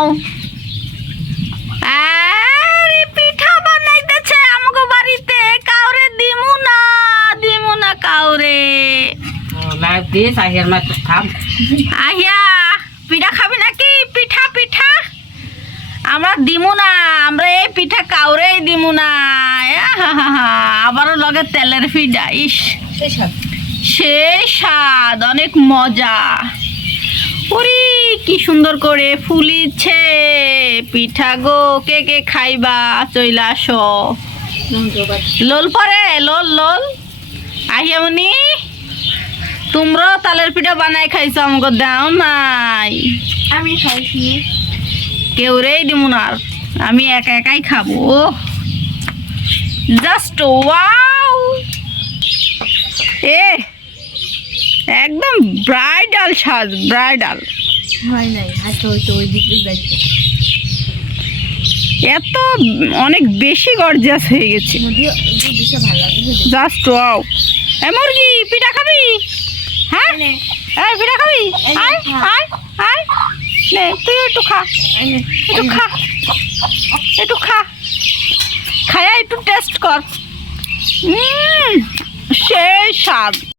নাও। আরে পিঠা বানাইতেছে আমাগো বাড়িতে, কাউরে দিমু না কাউরে। লাইভ দিস আহিয়ার মা একটু থাম। আহিয়া পিঠা খাবি নাকি? পিঠা পিঠা আমরা দিমু না, আমরা এই পিঠা কাউরেই দিমু না। আবারও লগে তেলের পিঠা, ইস সেই স্বাদ, অনেক মজা। ওরে কি সুন্দর করে ফুলিছে পিঠা গো, কে কে খাইবা চইলা আসো। লোল পরে লোল লোল আহিয়ামনি, তোমরাও তালের পিঠা বানাই খাইছো, আমাকে দাও নাই। আমি খাইছি। কেউ রেই দিমু না, আমি একা একাই খাবো। জাস্ট ওয়াও, এ একদম ব্রাইডাল সাজ, ব্রাইডাল। হয় নাই, হাতে হইতো ওই দিকে যাইতে। এত অনেক বেশি গর্জিয়াস হয়ে গেছে। যদিও দিশা ভালো লাগে। Just wow. এ মুরগি পিঠা খাবি? হ্যাঁ এই পিঠা খাবি? আয় আয় আয়, নে তুই একটু খা, একটু খা, একটু খা, খায়া একটু টেস্ট কর। সেই স্বাদ।